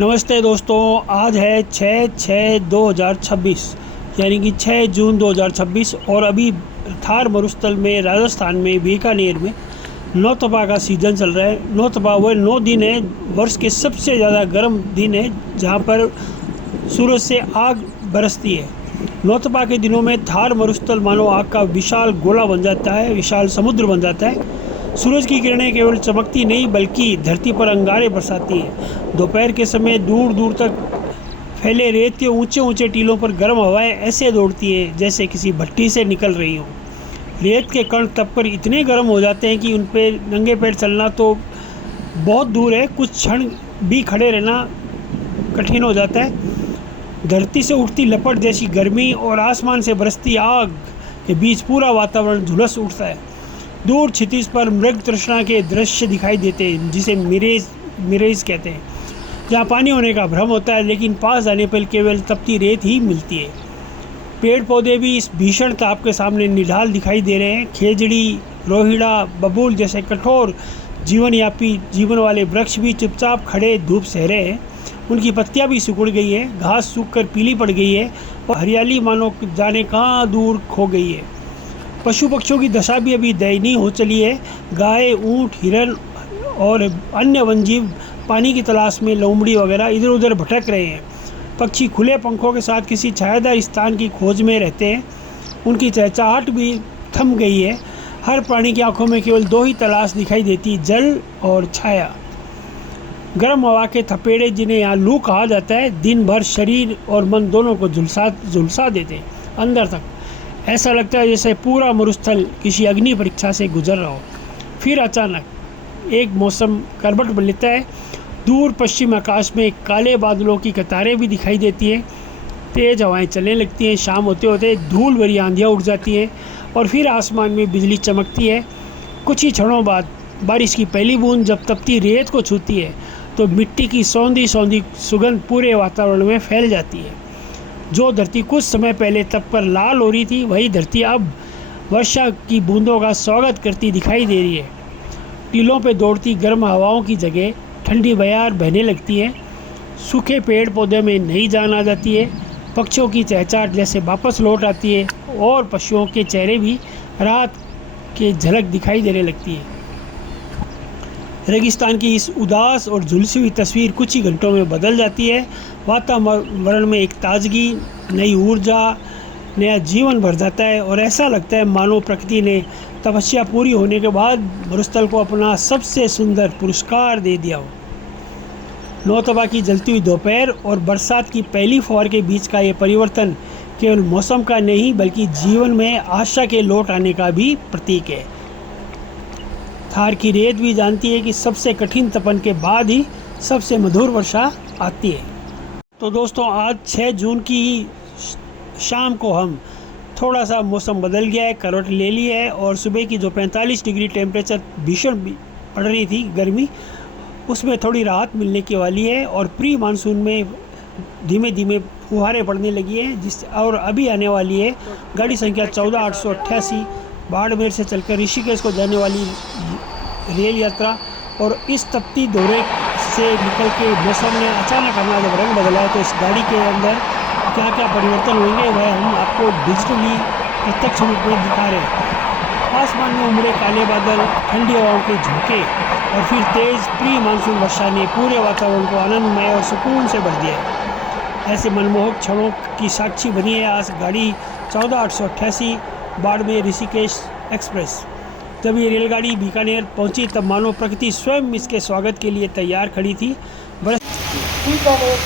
नमस्ते दोस्तों, आज है 6/6/2026 यानी कि 6 जून 2026 और अभी थार मरुस्थल में राजस्थान में बीकानेर में नौतपा का सीज़न चल रहा है। नौतपा वह 9 दिन है, वर्ष के सबसे ज़्यादा गर्म दिन है जहाँ पर सूरज से आग बरसती है। नौतपा के दिनों में थार मरुस्थल मानो आग का विशाल गोला बन जाता है, विशाल समुद्र बन जाता है। सूरज की किरणें केवल चमकती नहीं बल्कि धरती पर अंगारे बरसाती हैं। दोपहर के समय दूर दूर तक फैले रेत के ऊंचे ऊंचे टीलों पर गर्म हवाएं ऐसे दौड़ती हैं जैसे किसी भट्टी से निकल रही हों। रेत के कण तपकर इतने गर्म हो जाते हैं कि उन पर नंगे पैर चलना तो बहुत दूर है, कुछ क्षण भी खड़े रहना कठिन हो जाता है। धरती से उठती लपट जैसी गर्मी और आसमान से बरसती आग के बीच पूरा वातावरण झुलस उठता है। दूर क्षितिज पर मृग तृष्णा के दृश्य दिखाई देते हैं जिसे मिरेज कहते हैं, जहाँ पानी होने का भ्रम होता है लेकिन पास जाने पर केवल तपती रेत ही मिलती है। पेड़ पौधे भी इस भीषण ताप के सामने निढाल दिखाई दे रहे हैं। खेजड़ी, रोहिड़ा, बबूल जैसे कठोर जीवन वाले वृक्ष भी चुपचाप खड़े धूप सह रहे हैं। उनकी पत्तियां भी सिकुड़ गई है, घास सूखकर पीली पड़ गई है और हरियाली मानो जाने कहाँ दूर खो गई है। पशु पक्षियों की दशा भी अभी दयनीय हो चली है। गाय, ऊँट, हिरन और अन्य वन्यजीव पानी की तलाश में लोमड़ी वगैरह इधर उधर भटक रहे हैं। पक्षी खुले पंखों के साथ किसी छायादार स्थान की खोज में रहते हैं। उनकी चहचहाहट भी थम गई है। हर प्राणी की आंखों में केवल दो ही तलाश दिखाई देती, जल और छाया। गर्म हवा के थपेड़े, जिन्हें यहाँ लू कहा जाता है, दिन भर शरीर और मन दोनों को झुलसा देते हैं अंदर तक। ऐसा लगता है जैसे पूरा मरुस्थल किसी अग्नि परीक्षा से गुजर रहा हो। फिर अचानक एक मौसम करवट लेता है। दूर पश्चिम आकाश में काले बादलों की कतारें भी दिखाई देती हैं। तेज हवाएं चलने लगती हैं। शाम होते होते धूल भरी आंधियाँ उठ जाती हैं और फिर आसमान में बिजली चमकती है। कुछ ही क्षणों बाद बारिश की पहली बूंद जब तपती रेत को छूती है तो मिट्टी की सौंधी सौंधी सुगंध पूरे वातावरण में फैल जाती है। जो धरती कुछ समय पहले तप कर लाल हो रही थी, वही धरती अब वर्षा की बूंदों का स्वागत करती दिखाई दे रही है। टीलों पे दौड़ती गर्म हवाओं की जगह ठंडी बयार बहने लगती है। सूखे पेड़ पौधे में नई जान आ जाती है। पक्षियों की चहचहाट जैसे वापस लौट आती है और पशुओं के चेहरे भी रात के झलक दिखाई देने लगती है। रेगिस्तान की इस उदास और झुलसी हुई तस्वीर कुछ ही घंटों में बदल जाती है। वातावरण में एक ताजगी, नई ऊर्जा, नया जीवन भर जाता है और ऐसा लगता है मानो प्रकृति ने तपस्या पूरी होने के बाद मरुस्थल को अपना सबसे सुंदर पुरस्कार दे दिया हो। नौतपा की जलती हुई दोपहर और बरसात की पहली फुहार के बीच का ये परिवर्तन केवल मौसम का नहीं बल्कि जीवन में आशा के लौट आने का भी प्रतीक है। थार की रेत भी जानती है कि सबसे कठिन तपन के बाद ही सबसे मधुर वर्षा आती है। तो दोस्तों, आज 6 जून की शाम को हम थोड़ा सा मौसम बदल गया है, करवट ले ली है और सुबह की जो 45 डिग्री टेम्परेचर भीषण पड़ रही थी गर्मी, उसमें थोड़ी राहत मिलने की वाली है और प्री मानसून में धीमे धीमे फुहारें पड़ने लगी हैं और अभी आने वाली है गाड़ी संख्या 14888 बाड़मेर से चलकर ऋषिकेश को जाने वाली रेल यात्रा। और इस तपती दौरे से निकल के मौसम ने अचानक हमारा जब रंग बदला है तो इस गाड़ी के अंदर क्या क्या परिवर्तन होंगे वह हम आपको डिजिटली प्रत्यक्ष रूप में दिखा रहे हैं। आसमान में उमड़े काले बादल, ठंडी हवाओं के झोंके और फिर तेज प्री मानसून वर्षा ने पूरे वातावरण को आनंदमय और सुकून से भर दिया है। ऐसे मनमोहक क्षणों की साक्षी बनी है आज गाड़ी 14888 बाड़मेर ऋषिकेश एक्सप्रेस। जब ये रेलगाड़ी बीकानेर पहुंची तब मानो प्रकृति स्वयं इसके स्वागत के लिए तैयार खड़ी थी। बीकानेर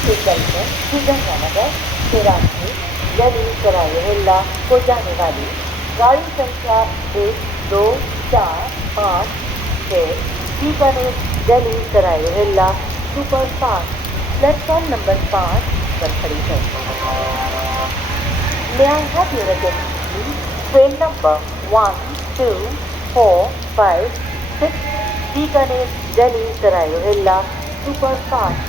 से चलकर श्रीगंगानगर से रांची, दिल्ली, सराय रोहिल्ला को जाने वाली गाड़ी संख्या 1, 2, 4, 5, 6 Bikaner Delhi Sarai Rohilla super fast platform number 5 पर खड़ी है। May I have your attention? Train number 1, 2, 4, 5, 6 Bikaner Delhi Sarai Rohilla super fast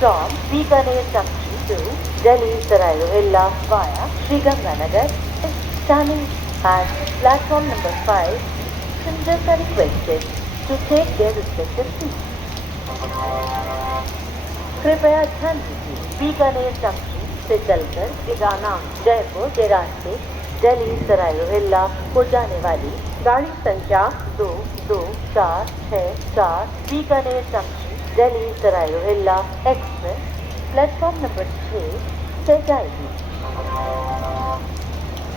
from Bikaner Junction to Delhi Sarai Rohilla via Sri Ganganagar is standing at platform number 5. Passengers are requested to take their respective seats. कृपया ध्यान दीजिए, Bikaner junction से चलकर इगाना जयपुर के रास्ते दिल्ली सराय रोहिल्ला को जाने वाली गाड़ी संख्या 2246 Bikaner junction Delhi Sarai Rohilla express platform number 6 से जाएगी।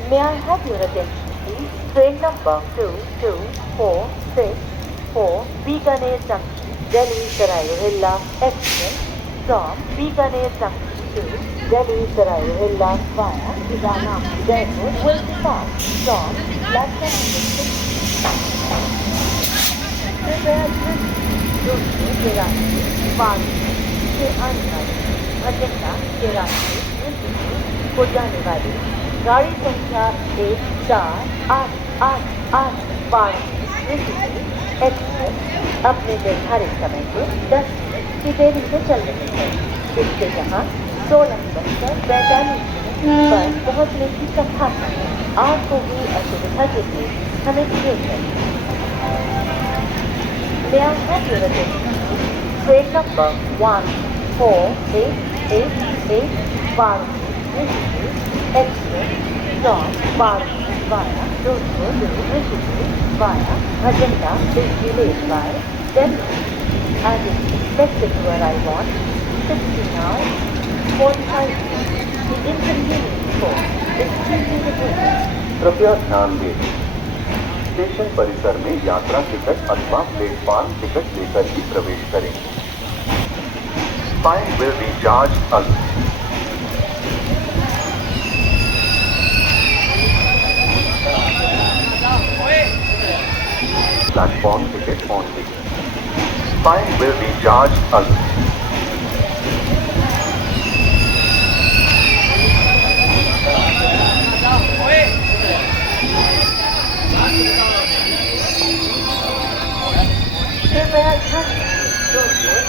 May I have your attention please? Train number 22464 Bikaner Junction, Delhi Sarai Rohilla Express from Bikaner Junction to Delhi Sarai Rohilla via Tigana, Jaipur will start from platform number 6. कृपया दोस्तों के रास्ते पानी से आने वाली अजंता के रास्ते को जाने वाली गाड़ी संख्या 1488 एक्सप्रेस अपने निर्धारित समय के 10 मिनट की देरी से चल रही है, जिससे यहाँ 16:45 पर पहुँचने की संभावना है। आपको हुई असुविधा के लिए हमें खेद है। May I have your attention? Train number 14888 Varanasi Express from Varanasi via Jodhpur to Rishikesh via Ajanta is delayed by 10 minutes and is expected to arrive on 16 hours 45 minutes. The inconvenience caused is deeply regretted. कृपया ध्यान दें, station परिसर में यात्रा ticket अथवा platform ticket लेकर ही प्रवेश करें। Fine will be charged again. Platform ticket only. Fine will be charged again. कृपया ध्यान दीजिए,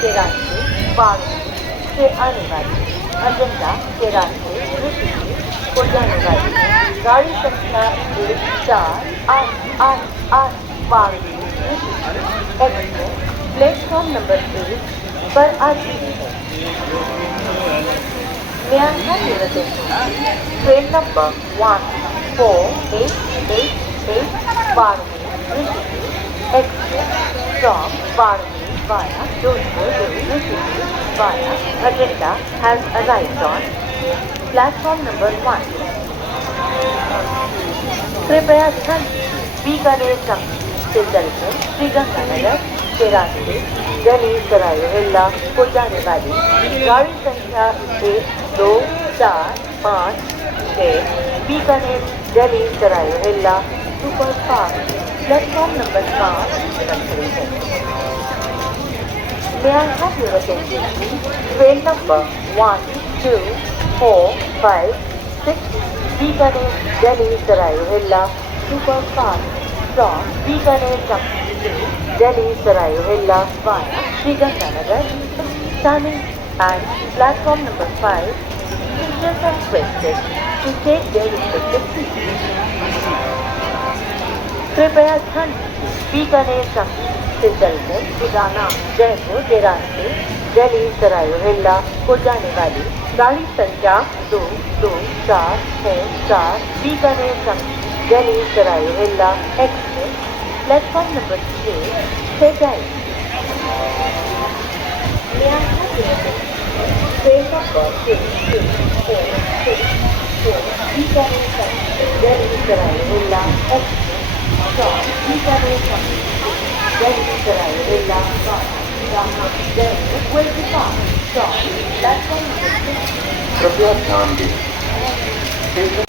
के रास्ते वाराणसी से आने वाली अजंता के रास्ते ऋषिकेश को जाने वाली गाड़ी संख्या 1488 Varanasi Rishikesh express platform number 1 पर आ चुकी है। May I have your attention? Train number 14888 Varanasi Rishikesh Express from Varanasi via Jodhpur to Rishikesh via Ajanta has arrived on platform number 1. कृपया ध्यान दीजिए, बीकानेर जंक्शन से चलकर श्रीगंगानगर के रास्ते दिल्ली सराय रोहिल्ला को जाने वाली गाड़ी संख्या 12456 Bikaner Delhi Sarai Rohilla superfast platform number 5 पर खड़ी है। May I have your attention please? Train number 12456 Bikaner Delhi Sarai Rohilla Superfast from Bikaner Junction to Delhi Sarai Rohilla via Sriganganagar standing at platform number 5. Passengers are requested to take their respective seats. कृपया ध्यान दीजिए, Bikaner junction से चलकर इगाना जयपुर के रास्ते दिल्ली सराय रोहिल्ला को जाने वाली गाड़ी संख्या 22464 Bikaner junction Delhi Sarai Rohilla express platform number 6 से जाएगी। Train number 2246 Bikaner junction Delhi Sarai Rohilla express from Bikaner Junction to Delhi Sarai Rohilla via Jaipur will depart from platform number 6. कृपया ध्यान दें, स्टेशन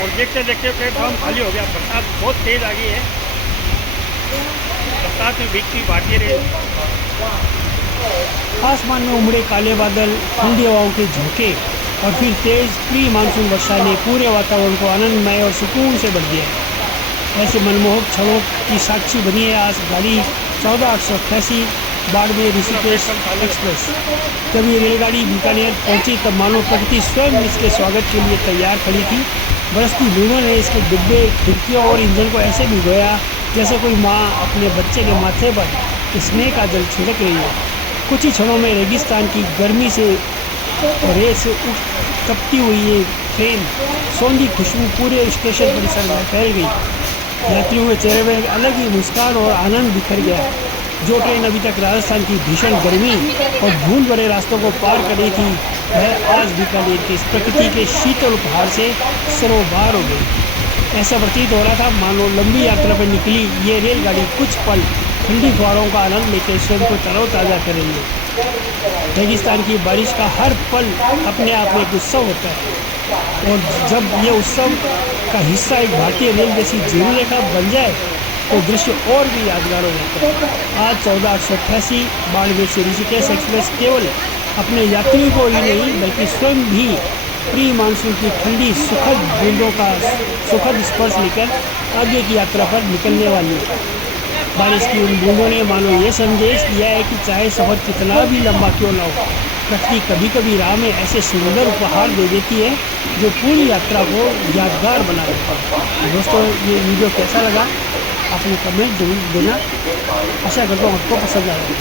और देखते देखते प्लेटफॉर्म खाली हो गया। बरसात बहुत तेज आ गई है, बरसात में भीगती भारतीय रेल। आसमान में उमड़े काले बादल, ठंडी हवाओं के झोंके और फिर तेज प्री मानसून वर्षा ने पूरे वातावरण को आनंदमय और सुकून से भर दिया। ऐसे मनमोहक क्षणों की साक्षी बनी है आज गाड़ी 14888 बाड़मेर ऋषिकेश एक्सप्रेस। जब ये रेलगाड़ी बीकानेर पहुंची तब मानो प्रकृति स्वयं इसके स्वागत के लिए तैयार खड़ी थी। बरसती बूंदों ने इसके डिब्बे, खिड़कियों और इंजन को ऐसे भिगोया जैसे कोई माँ अपने बच्चे के माथे पर स्नेह का जल छिड़क रही है। कुछ ही क्षणों में रेगिस्तान की गर्मी से रेत से तपती हुई ये ट्रेन सौंधी खुशबू पूरे स्टेशन परिसर में फैल गई। यात्रियों के चेहरे में एक अलग ही मुस्कान और आनंद बिखर गया। जो ट्रेन अभी तक राजस्थान की भीषण गर्मी और धूल भरे रास्तों को पार कर रही थी, वह आज बीकानेर की इस प्रकृति के शीतल उपहार से सरोबार हो गई। ऐसा प्रतीत हो रहा था मानो लंबी यात्रा पर निकली ये रेलगाड़ी कुछ पल ठंडी फुहारों का आनंद लेकर स्वयं को तरोताज़ा करेंगे। रेगिस्तान की बारिश का हर पल अपने आप में एक उत्सव होता है, और जब ये उत्सव का हिस्सा एक भारतीय रेल जैसी जीवन रेखा बन जाए तो दृश्य और भी यादगार हो जाता है। आज 1488 बाड़मेर से ऋषिकेश एक्सप्रेस केवल अपने यात्रियों को ही नहीं बल्कि स्वयं भी प्री मानसून की ठंडी सुखद बूंदों का सुखद स्पर्श लेकर आगे की यात्रा पर निकलने वाली है। बारिश की उन बूंदों ने मानो ये संदेश दिया है कि चाहे सफ़र कितना भी लंबा क्यों ना हो, प्रकृति कभी कभी राह में ऐसे सुंदर उपहार दे देती है जो पूरी यात्रा को यादगार बना देता है। दोस्तों, ये वीडियो कैसा लगा अपने कमेंट जरूर देना। आशा करता हूँ आपको पसंद आएगा।